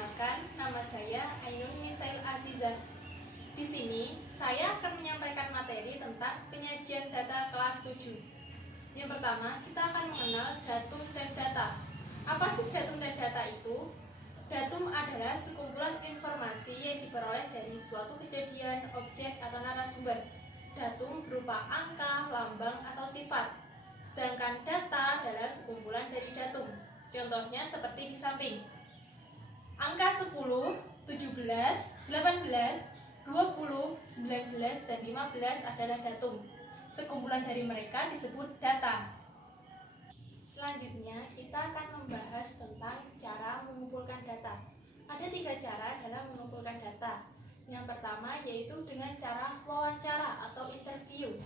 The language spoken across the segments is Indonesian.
Perkenalkan, nama saya Ainun Nisail Azizah. Di sini, saya akan menyampaikan materi tentang penyajian data kelas 7. Yang pertama, kita akan mengenal datum dan data. Apa sih datum dan data itu? Datum adalah sekumpulan informasi yang diperoleh dari suatu kejadian, objek, atau narasumber. Datum berupa angka, lambang, atau sifat. Sedangkan data adalah sekumpulan dari datum. Contohnya seperti di samping. Angka 10, 17, 18, 20, 19, dan 15 adalah datum. Sekumpulan dari mereka disebut data. Selanjutnya, kita akan membahas tentang cara mengumpulkan data. Ada 3 cara dalam mengumpulkan data. Yang pertama yaitu dengan cara wawancara atau interview,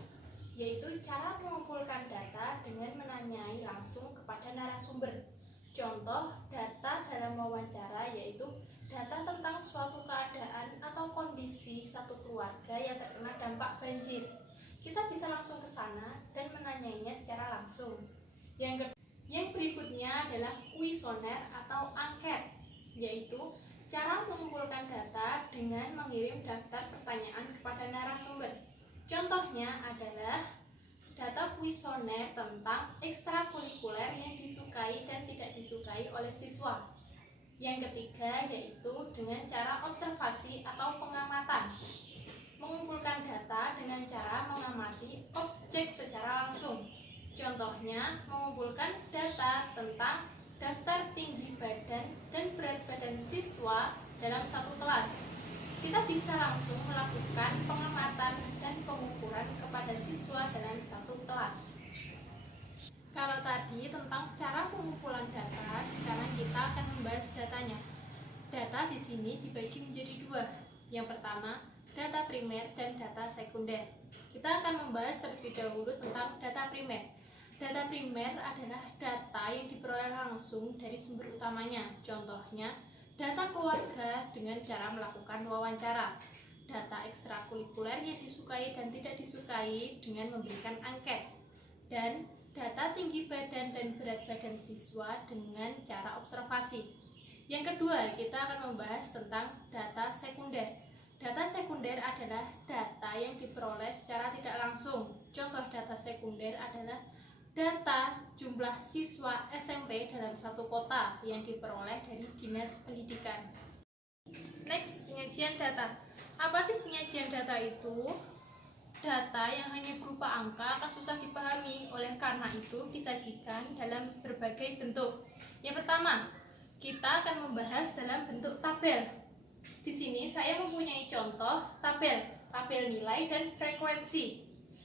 yaitu cara mengumpulkan data dengan menanyai langsung kepada narasumber. Contoh data dalam wawancara yaitu data tentang suatu keadaan atau kondisi satu keluarga yang terkena dampak banjir. Kita bisa langsung ke sana dan menanyainya secara langsung. Yang berikutnya adalah kuesioner atau angket, yaitu cara mengumpulkan data dengan mengirim daftar pertanyaan kepada narasumber. Contohnya adalah data kuesioner tentang ekstrakurikuler yang disukai dan tidak disukai oleh siswa. Yang ketiga yaitu dengan cara observasi atau pengamatan. Mengumpulkan data dengan cara mengamati objek secara langsung. Contohnya mengumpulkan data tentang daftar tinggi badan dan berat badan siswa dalam satu kelas. Kita bisa langsung melakukan pengamatan dan pengukuran kepada siswa dalam satu kelas. Kalau tadi tentang cara pengumpulan data, sekarang kita akan membahas datanya. Data di sini dibagi menjadi 2. Yang pertama, data primer dan data sekunder. Kita akan membahas terlebih dahulu tentang data primer. Data primer adalah data yang diperoleh langsung dari sumber utamanya. Contohnya, data keluarga dengan cara melakukan wawancara, data ekstrakurikuler yang disukai dan tidak disukai dengan memberikan angket, dan data tinggi badan dan berat badan siswa dengan cara observasi. Yang kedua, kita akan membahas tentang data sekunder. Data sekunder adalah data yang diperoleh secara tidak langsung. Contoh data sekunder adalah data jumlah siswa SMP dalam satu kota yang diperoleh dari Dinas Pendidikan. Next, penyajian data. Apa sih penyajian data itu? Data yang hanya berupa angka akan susah dipahami, oleh karena itu disajikan dalam berbagai bentuk. Yang pertama, kita akan membahas dalam bentuk tabel. Di sini saya mempunyai contoh tabel nilai dan frekuensi.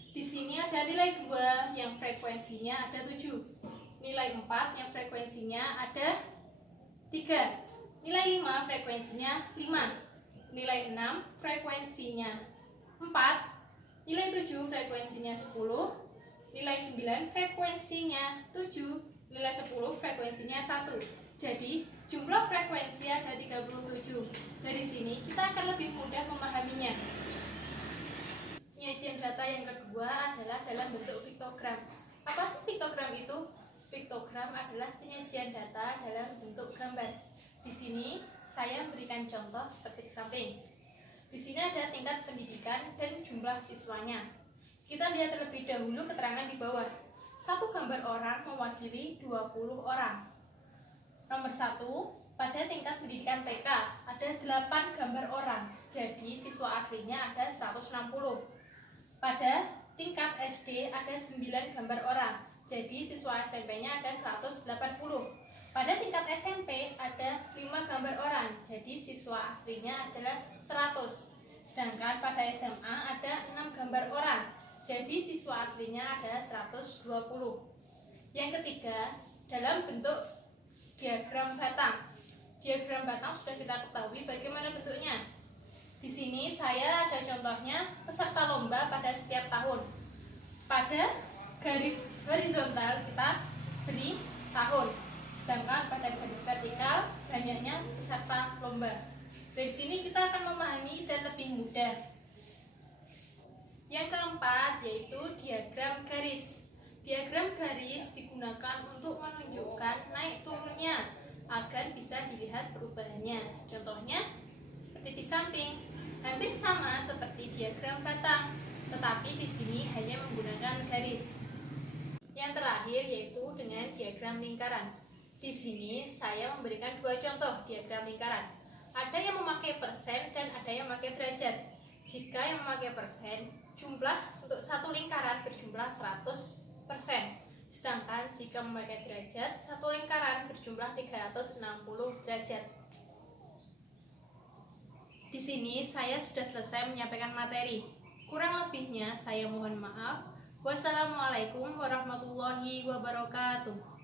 Di sini ada nilai 2 yang frekuensinya ada 7, nilai 4 yang frekuensinya ada 3, nilai 5 frekuensinya 5, nilai 6 frekuensinya 4, nilai 7 frekuensinya 10, nilai 9 frekuensinya 7, nilai 10 frekuensinya 1. Jadi jumlah frekuensi ada 37. Dari sini kita akan lebih mudah memahaminya. Penyajian data yang kedua adalah dalam bentuk piktogram. Apa sih piktogram itu? Piktogram adalah penyajian data dalam bentuk gambar. Di sini saya memberikan contoh seperti di samping. Di sini ada tingkat pendidikan dan jumlah siswanya. Kita lihat terlebih dahulu keterangan di bawah. Satu gambar orang mewakili 20 orang. Nomor 1, pada tingkat pendidikan TK ada 8 gambar orang. Jadi siswa aslinya ada 160. Pada tingkat SD ada 9 gambar orang, jadi siswa SMP-nya ada 180. Pada tingkat SMP ada 5 gambar orang, jadi siswa aslinya adalah 100. Sedangkan pada SMA ada 6 gambar orang, jadi siswa aslinya ada 120. Yang ketiga, dalam bentuk diagram batang. Diagram batang sudah kita ketahui bagaimana bentuknya. Di sini saya ada contohnya peserta lomba pada setiap tahun. Pada garis horizontal kita beri tahun, sedangkan pada garis vertikal banyaknya peserta lomba. Dari sini kita akan memahami dan lebih mudah. Yang keempat yaitu diagram garis. Diagram garis digunakan untuk menunjukkan naik turunnya agar bisa dilihat perubahannya. Contohnya seperti di samping, hampir sama seperti diagram batang, tetapi di sini hanya menggunakan garis. Yang terakhir yaitu dengan diagram lingkaran. Di sini saya memberikan dua contoh diagram lingkaran. Ada yang memakai persen dan ada yang memakai derajat. Jika yang memakai persen, jumlah untuk satu lingkaran berjumlah 100%. Sedangkan jika memakai derajat, satu lingkaran berjumlah 360 derajat. Di sini saya sudah selesai menyampaikan materi. Kurang lebihnya saya mohon maaf. Wassalamualaikum warahmatullahi wabarakatuh.